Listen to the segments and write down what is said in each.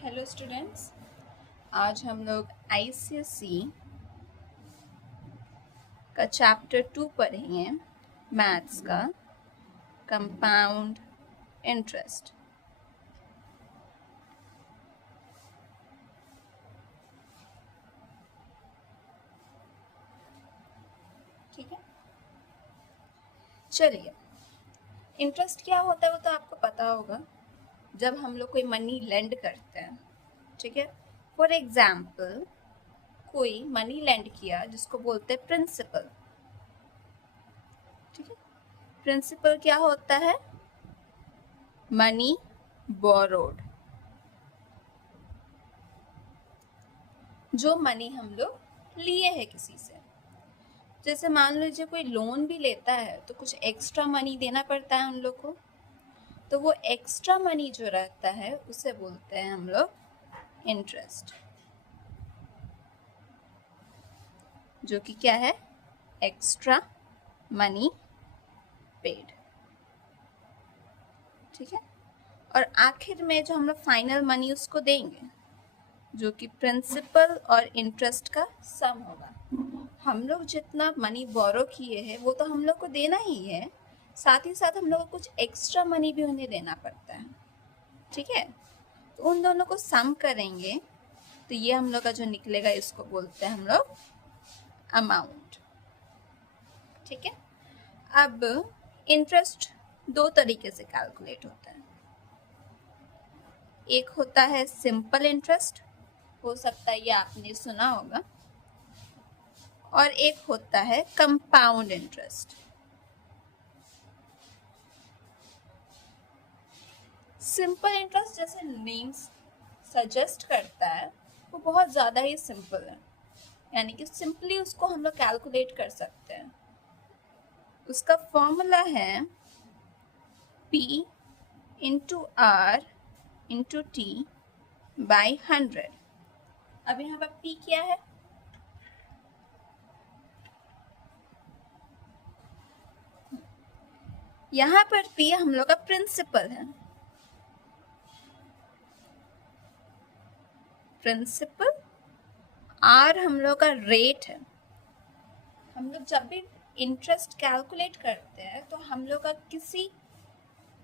Hello students, आज हम लोग आईसीएसई का चैप्टर 2 पढ़ेंगे, मैथ्स का कंपाउंड इंटरेस्ट। ठीक है, चलिए। इंटरेस्ट क्या होता है वो तो आपको पता होगा। जब हम लोग कोई मनी लेंड करते हैं, ठीक है, फॉर एग्जाम्पल कोई मनी लेंड किया जिसको बोलते हैं प्रिंसिपल। ठीक है, प्रिंसिपल क्या होता है? मनी बोरोड, जो मनी हम लोग लिए हैं किसी से। जैसे मान लीजिए कोई लोन भी लेता है तो कुछ एक्स्ट्रा मनी देना पड़ता है हम लोग को, तो वो एक्स्ट्रा मनी जो रहता है उसे बोलते हैं हम लोग इंटरेस्ट, जो कि क्या है? Extra money paid. ठीक है, और आखिर में जो हम लोग फाइनल मनी उसको देंगे, जो कि प्रिंसिपल और इंटरेस्ट का सम होगा। हम लोग जितना मनी बोरो किए हैं वो तो हम लोग को देना ही है, साथ ही साथ हम लोग को कुछ एक्स्ट्रा मनी भी उन्हें देना पड़ता है। ठीक है, तो उन दोनों को सम करेंगे तो ये हम लोग का जो निकलेगा इसको बोलते हैं हम लोग अमाउंट। ठीक है, अब इंटरेस्ट दो तरीके से कैलकुलेट होता है। एक होता है सिंपल इंटरेस्ट, हो सकता है ये आपने सुना होगा, और एक होता है कंपाउंड इंटरेस्ट। सिंपल इंटरेस्ट जैसे नेम सजेस्ट करता है वो बहुत ज़्यादा ही सिंपल है, यानी कि सिंपली उसको हम लोग कैलकुलेट कर सकते हैं। उसका फॉर्मूला है P into R into T by 100। अब यहाँ पर P क्या है? यहाँ पर P हम लोग का प्रिंसिपल है, प्रिंसिपल। आर हम लोग का रेट है। हम लोग जब भी इंटरेस्ट कैलकुलेट करते हैं तो हम लोग का किसी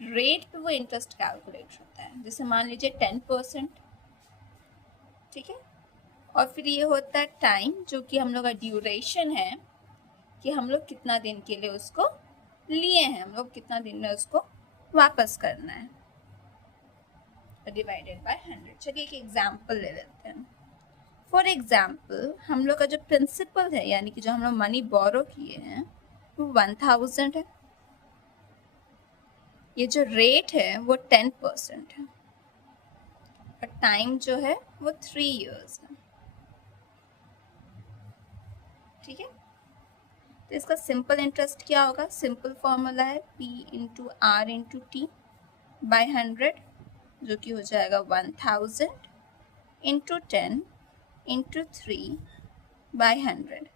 रेट पे वो इंटरेस्ट कैलकुलेट होता है। जैसे मान लीजिए 10%। ठीक है, और फिर ये होता है टाइम, जो कि हम लोग का ड्यूरेशन है कि हम लोग कितना दिन के लिए उसको लिए हैं, हम लोग कितना दिन में उसको वापस करना है, डिवाइडेड बाय 100। चलिए एक एग्जाम्पल ले लेते हैं। फॉर एग्जाम्पल हम लोग का जो प्रिंसिपल है, यानी कि जो हम लोग मनी बोरो किए हैं, वो 1000 है। ये जो रेट है वो 10% है, और टाइम जो है वो 3 years है। ठीक है, तो इसका सिंपल इंटरेस्ट क्या होगा? सिंपल फॉर्मूला है P into R into T by 100, जो कि हो जाएगा 1000 इंटू 10 इंटू 3 बाई 100।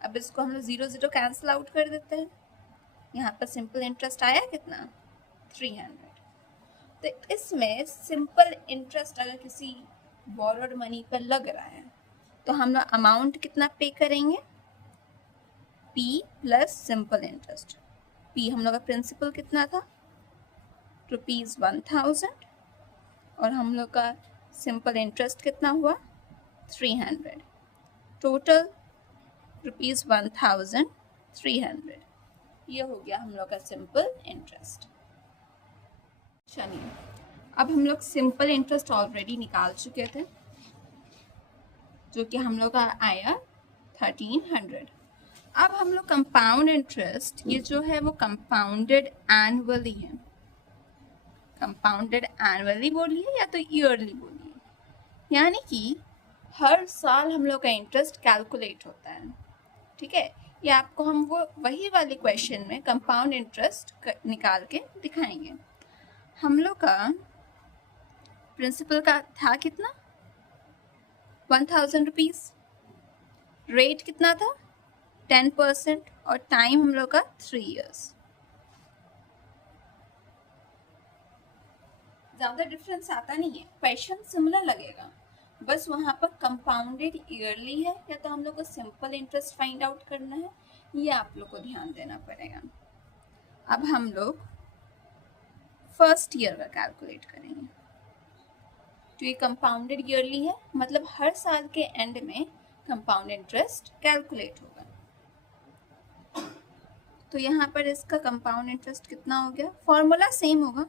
अब इसको हम लोग 0 0 कैंसिल आउट कर देते हैं। यहाँ पर सिंपल इंटरेस्ट आया कितना? 300। तो इसमें सिंपल इंटरेस्ट अगर किसी बोरोड मनी पर लग रहा है तो हम लोग अमाउंट कितना पे करेंगे? P plus simple interest. P हम लोग का प्रिंसिपल कितना था? ₹1000, और हम लोग का सिंपल इंटरेस्ट कितना हुआ? 300। टोटल ₹1300। ये हो गया हम लोग का सिंपल इंटरेस्ट। चलिए, अब हम लोग सिंपल इंटरेस्ट ऑलरेडी निकाल चुके थे, जो कि हम लोग का आया 1300। अब हम लोग कंपाउंड इंटरेस्ट, ये जो है वो कंपाउंडेड एनुअली है। कंपाउंडेड एनुअली बोलिए या तो ईयरली बोलिए, यानी कि हर साल हम लोग का इंटरेस्ट कैलकुलेट होता है। ठीक है, ये आपको हम वो वही वाले क्वेश्चन में कंपाउंड इंटरेस्ट निकाल के दिखाएंगे। हम लोग का प्रिंसिपल का था कितना? 1000 रुपीज़। रेट कितना था? 10%, और टाइम हम लोग का 3 years। ज़्यादा डिफरेंस आता नहीं है, क्वेश्चन सिमिलर लगेगा, बस वहाँ पर कंपाउंडेड ईयरली है या तो हम लोग को सिंपल इंटरेस्ट फाइंड आउट करना है, ये आप लोग को ध्यान देना पड़ेगा। अब हम लोग फर्स्ट ईयर का कैलकुलेट करेंगे। तो ये कंपाउंडेड ईयरली है, मतलब हर साल के एंड में कंपाउंड इंटरेस्ट कैलकुलेट होगा। तो यहाँ पर इसका कंपाउंड इंटरेस्ट कितना हो गया, फॉर्मूला सेम होगा,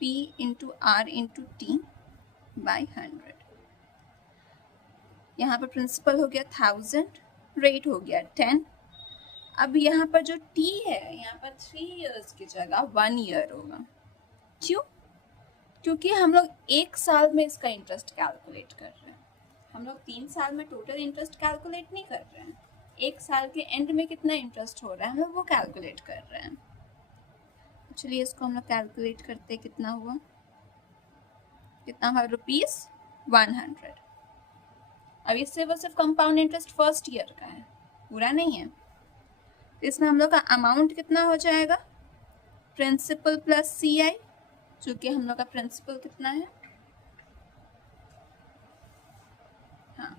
P into R into T by 100। यहाँ पर प्रिंसिपल हो गया 1000, रेट हो गया 10। अब यहाँ पर जो T है, यहाँ पर 3 इयर्स की जगह 1 ईयर होगा। क्यों? क्योंकि हम लोग एक साल में इसका इंटरेस्ट कैलकुलेट कर रहे हैं, हम लोग 3 साल में टोटल इंटरेस्ट कैलकुलेट नहीं कर रहे हैं, एक साल के एंड में कितना इंटरेस्ट हो रहा है हम लोग वो कैलकुलेट कर रहे हैं। चलिए इसको हम लोग कैलकुलेट करते हैं, कितना हुआ, कितना हुआ, ₹100। अब इससे वो सिर्फ कंपाउंड इंटरेस्ट फर्स्ट ईयर का है, पूरा नहीं है। तो इसमें हम लोग का अमाउंट कितना हो जाएगा, प्रिंसिपल प्लस CI, चूँकि हम लोग का प्रिंसिपल कितना है, हाँ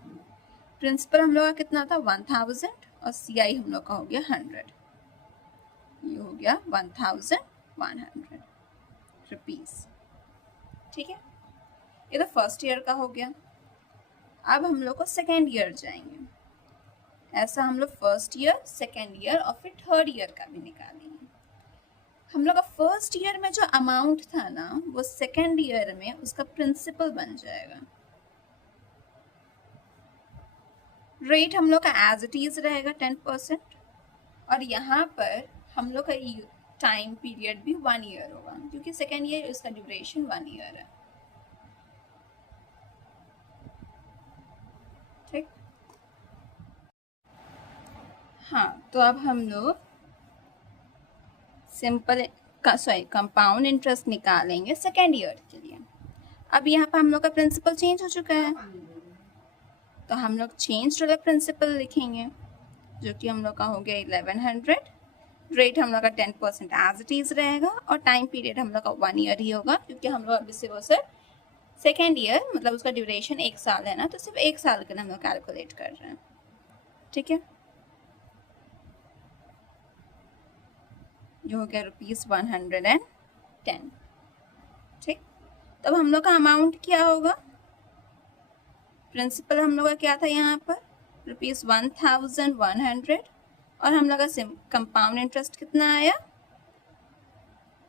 प्रिंसिपल हम लोग का कितना था 1000 और CI हम लोग का हो गया 100, ये हो गया 1100 रुपीज़। ठीक है, ये तो फर्स्ट ईयर का हो गया। अब हम लोग को सेकेंड ईयर जाएंगे, ऐसा हम लोग फर्स्ट ईयर, सेकेंड ईयर और फिर थर्ड ईयर का भी निकालेंगे। हम लोग का फर्स्ट ईयर में जो अमाउंट था ना, वो सेकेंड ईयर में उसका प्रिंसिपल बन जाएगा। रेट हम लोग का एज इट इज रहेगा 10%, और यहाँ पर हम लोग का टाइम पीरियड भी 1 ईयर होगा, क्योंकि सेकेंड ईयर उसका ड्यूरेशन 1 ईयर है। ठीक, हाँ तो अब हम लोग सिंपल कंपाउंड इंटरेस्ट निकालेंगे सेकेंड ईयर के लिए। अब यहाँ पर हम लोग का प्रिंसिपल चेंज हो चुका है, तो हम लोग चेंज टू द प्रिंसिपल लिखेंगे, जो कि हम लोग का हो गया 1100। रेट हम लोग का 10% एज इट इज रहेगा, और टाइम पीरियड हम लोग का 1 ईयर ही होगा, क्योंकि हम लोग अभी से वो सिर्फ सेकेंड ईयर, मतलब उसका ड्यूरेशन 1 साल है ना, तो सिर्फ 1 साल के लिए हम लोग कैलकुलेट कर रहे हैं। ठीक है, जो हो गया ₹110। ठीक, तब हम लोग का अमाउंट क्या होगा, प्रिंसिपल हम लोग का क्या था यहाँ पर ₹1100, और हम लोग का कंपाउंड इंटरेस्ट कितना आया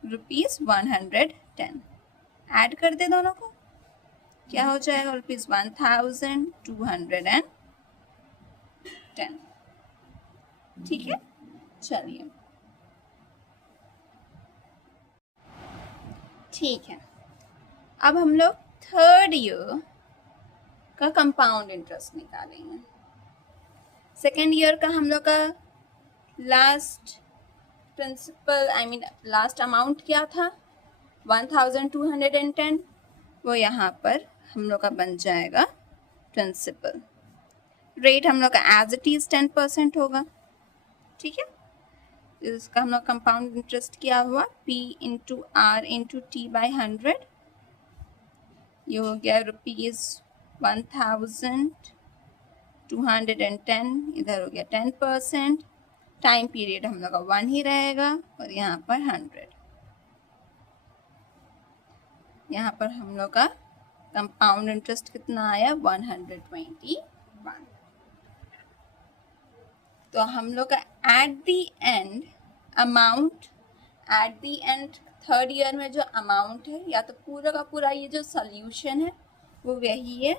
₹110। ऐड कर दे दोनों को, क्या हो जाएगा ₹1210। ठीक है, चलिए ठीक है। अब हम लोग थर्ड ईयर का कंपाउंड इंटरेस्ट निकालेंगे। सेकेंड ईयर का हम लोग का लास्ट प्रिंसिपल लास्ट अमाउंट क्या था 1210, वो यहाँ पर हम लोग का बन जाएगा प्रिंसिपल। रेट हम लोग का एज इट इज 10% होगा। ठीक है, इसका हम लोग कंपाउंड इंटरेस्ट क्या हुआ, P into R into T by 100, ये हो गया ₹1210, इधर हो गया 10%, टाइम पीरियड हम लोग का 1 ही रहेगा, और यहाँ पर 100, यहाँ पर हम लोग का कंपाउंड इंटरेस्ट कितना आया 121। तो हम लोग का at the and amount, at the and third year में जो अमाउंट है, या तो पूरा का पूरा ये जो सॉल्यूशन है वो वही है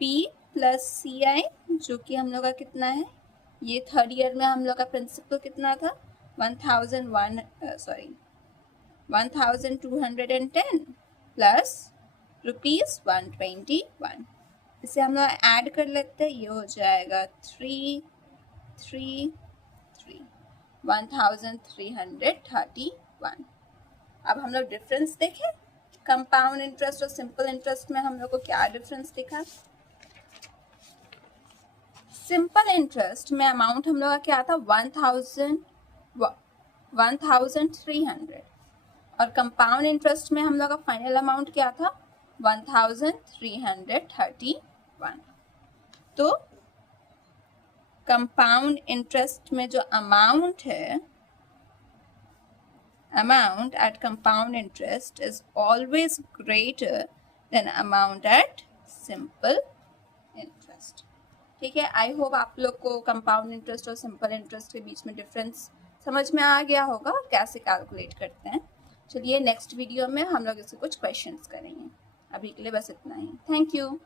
P प्लस CI, जो कि हम लोग का कितना है, ये थर्ड ईयर में हम लोग का प्रिंसिपल कितना था 1210 प्लस ₹121। इसे हम लोग ऐड कर लेते हैं, ये हो जाएगा 1331। अब हम लोग डिफरेंस देखें, कंपाउंड इंटरेस्ट और सिंपल इंटरेस्ट में हम लोग को क्या डिफरेंस दिखा। सिंपल इंटरेस्ट में अमाउंट हम लोग का क्या था 1300, और कंपाउंड इंटरेस्ट में हम लोग का फाइनल अमाउंट क्या था 1331। तो कंपाउंड इंटरेस्ट में जो अमाउंट है, amount at compound interest is always greater than amount at simple interest. ठीक है, आई होप आप लोग को कंपाउंड इंटरेस्ट और सिंपल इंटरेस्ट के बीच में डिफरेंस समझ में आ गया होगा कैसे कैलकुलेट करते हैं। चलिए नेक्स्ट वीडियो में हम लोग इसके कुछ क्वेश्चंस करेंगे। अभी के लिए बस इतना ही। Thank you.